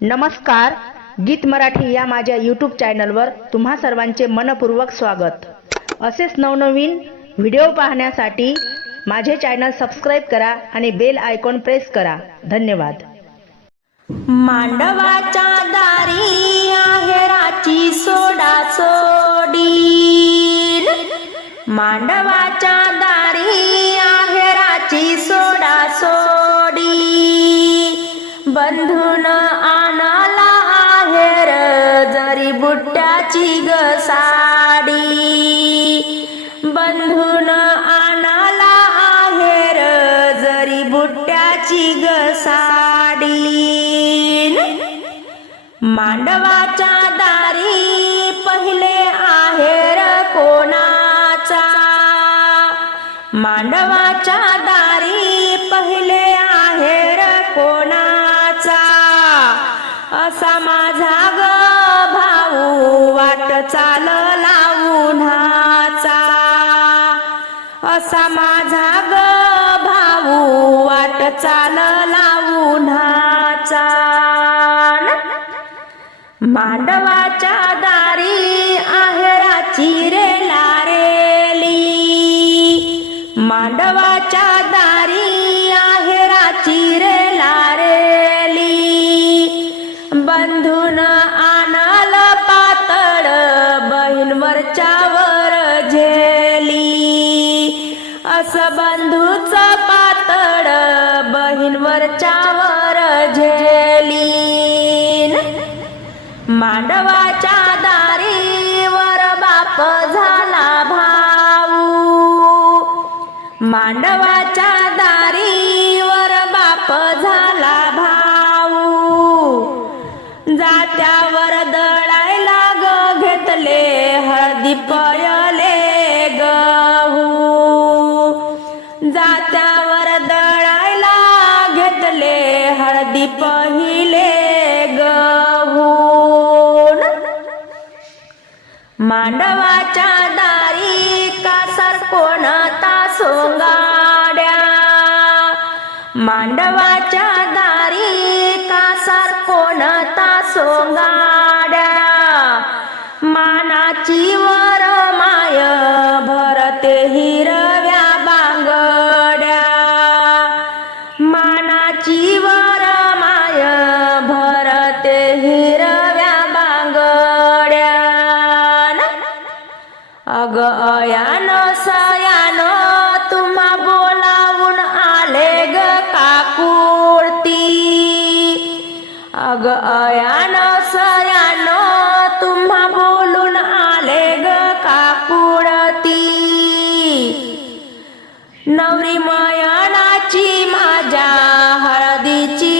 नमस्कार गीत मराठी या माझ्या यूट्यूब चॅनलवर तुम्हा सर्वांचे मनपूर्वक स्वागत. असेच नवनवीन व्हिडिओ पाहण्यासाठी माझे चॅनल सबस्क्राईब करा आणि बेल आयकॉन प्रेस करा. धन्यवाद. मांडवाच्या दारी आहेराची सोडा सोडी. मांडवाच्या दारी आहेराची सोडा सोडी. बंधून आ बंधून आणाला आहेर जरी बुट्ट्याची गसाडीन मांडवाच्या दारी पहिले आहेर कोणाचा? मांडवाच्या दारी पहिले आहेर कोणाचा? असा माझा असा माझा ग भाऊ वाट चालला उन्हाचा मांडवाच्या असं बंधूच पातळ बहीणवरच्यावर झेली मांडवाच्या दारीवर बाप झाला भाऊ. मांडवाच्या दारी पहिले गहून. मांडवाच्या दारी कासर कोणता सोंगाड्या. मांडवाच्या दारी कासर कोणता सोंगाड्या. मानाची वर अयान सयान तुम्हा बोलावून आले ग काकुर्ती. अग अयान सयान तुम्हा बोलून आले ग काकुळती नवरी मयणाची माझ्या हळदीची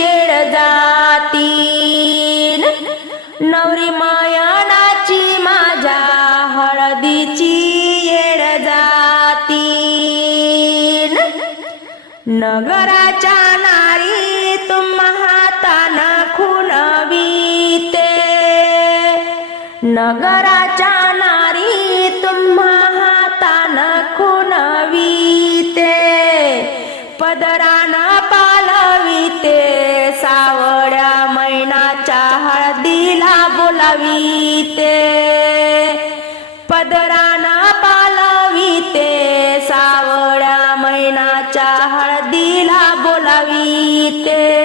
येड जाती नवरी मयणाची हळदीची येळ जाती नगराच्या नारी तुम्हा हाताना खुणवीते नगराच्या नारी तुम्हा हाताना खुणवीते पदरान पालविते. सावड्या मैनाच्या हळदीला बोलावीते.